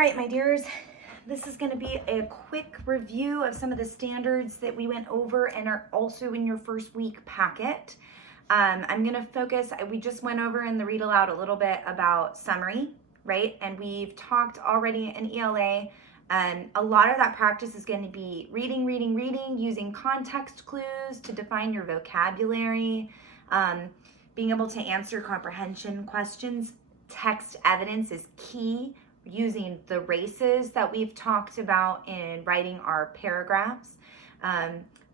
right, my dears, this is going to be a quick review of some of the standards that we went over and are also in your first week packet. I'm going to focus, we just went over in the read aloud a little bit about summary, right? And we've talked already in ELA. A lot of that practice is going to be reading, using context clues to define your vocabulary, being able to answer comprehension questions. Text evidence is key, using the races that we've talked about in writing our paragraphs,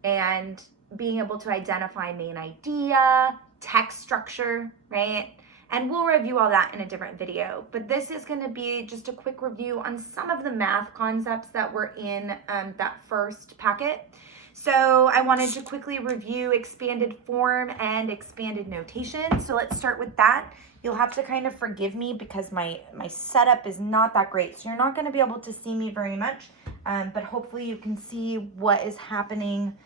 and being able to identify main idea, text structure, right? And we'll review all that in a different video. But this is going to be just a quick review on some of the math concepts that were in that first packet. So I wanted to quickly review expanded form and expanded notation. So let's start with that. You'll have to kind of forgive me because my setup is not that great. So you're not going to be able to see me very much, but hopefully you can see what is happening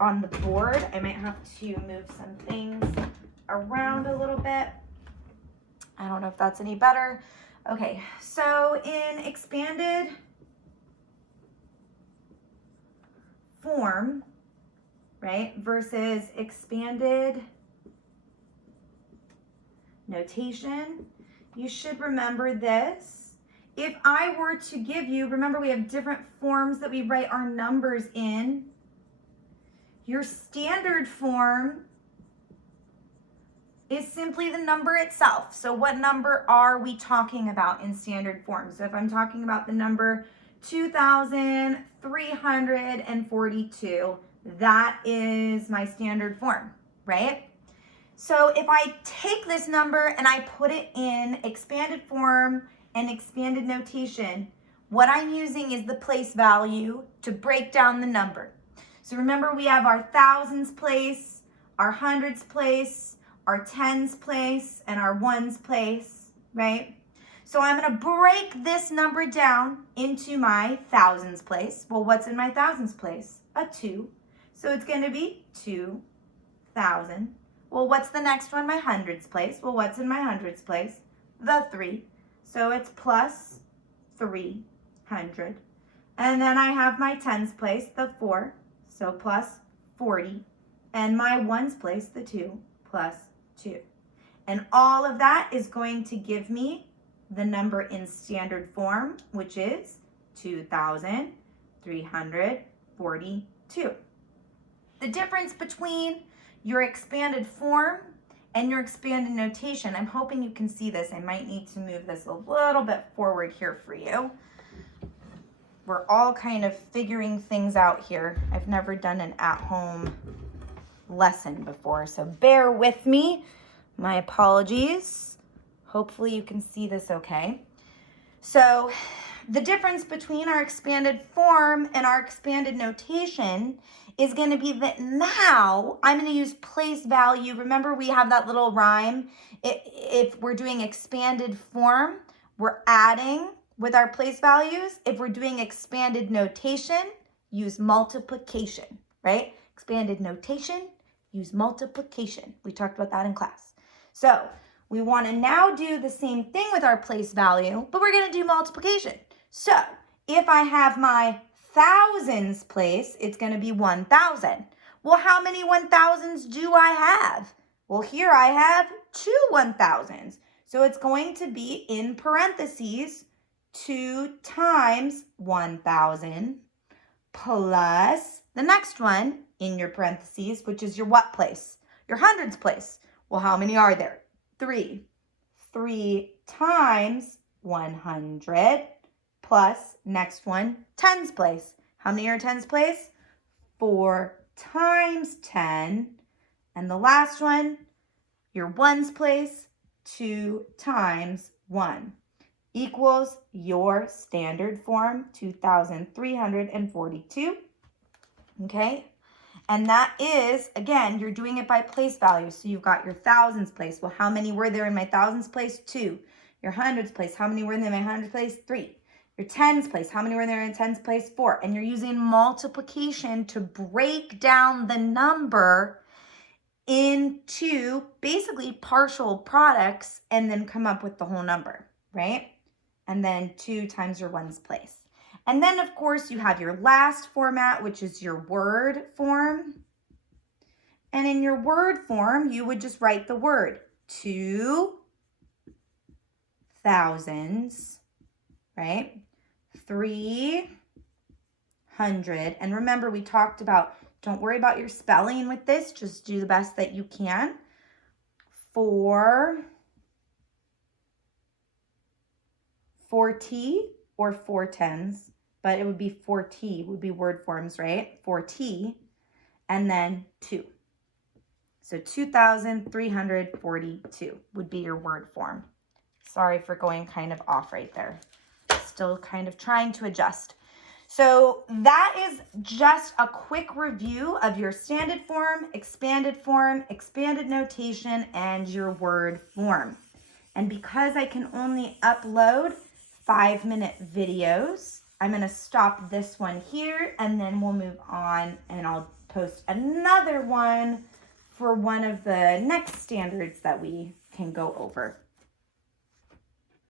on the board. I might have to move some things around a little bit. I don't know if that's any better. Okay, so in expanded form, right, versus expanded notation, you should remember this. If I were to give you, remember we have different forms that we write our numbers in. Your standard form is simply the number itself. So what number are we talking about in standard form? So if I'm talking about the number 2,342, that is my standard form, right? So if I take this number and I put it in expanded form and expanded notation, what I'm using is the place value to break down the number. So remember, we have our thousands place, our hundreds place, our tens place, and our ones place, right? So I'm going to break this number down into my thousands place. Well, what's in my thousands place? A 2. So it's going to be 2,000. Well, what's the next one? My hundreds place. Well, what's in my hundreds place? The 3. So it's plus 300. And then I have my tens place, the 4. So plus 40. And my ones place, the 2, plus 2. And all of that is going to give me the number in standard form, which is 2,342. The difference between your expanded form and your expanded notation, I'm hoping you can see this. I might need to move this a little bit forward here for you. We're all kind of figuring things out here. I've never done an at-home lesson before, so bear with me. My apologies. Hopefully you can see this okay. So the difference between our expanded form and our expanded notation is going to be that now I'm going to use place value. Remember, we have that little rhyme. If we're doing expanded form, we're adding with our place values. If we're doing expanded notation, use multiplication, right? Expanded notation, use multiplication. We talked about that in class. So we want to now do the same thing with our place value, but we're going to do multiplication. So if I have my thousands place, it's going to be 1,000. Well, how many 1,000s do I have? Well, here I have 2 1,000s. So it's going to be in parentheses 2 times 1,000 plus the next one in your parentheses, which is your what place? Your hundreds place. Well, how many are there? 3. 3 times 100 plus next one, tens place. How many are tens place? 4 times 10. And the last one, your ones place, 2 times 1 equals your standard form, 2,342. Okay? And that is, again, you're doing it by place value. So you've got your thousands place. Well, how many were there in my thousands place? 2. Your hundreds place. How many were in my hundreds place? 3. Your tens place. How many were there in tens place? 4. And you're using multiplication to break down the number into basically partial products and then come up with the whole number, right? and then 2 times your ones place. And then, of course, you have your last format, which is your word form. And in your word form, you would just write the word 2,000s, right? 300. And remember, we talked about, don't worry about your spelling with this. Just do the best that you can. 40 or 410s, but it would be 40 would be word forms, right? 40 and then 2. So 2,342 would be your word form. Sorry for going kind of off right there. Still kind of trying to adjust. So that is just a quick review of your standard form, expanded notation, and your word form. And because I can only upload 5-minute videos, I'm going to stop this one here, and then we'll move on, and I'll post another one for one of the next standards that we can go over.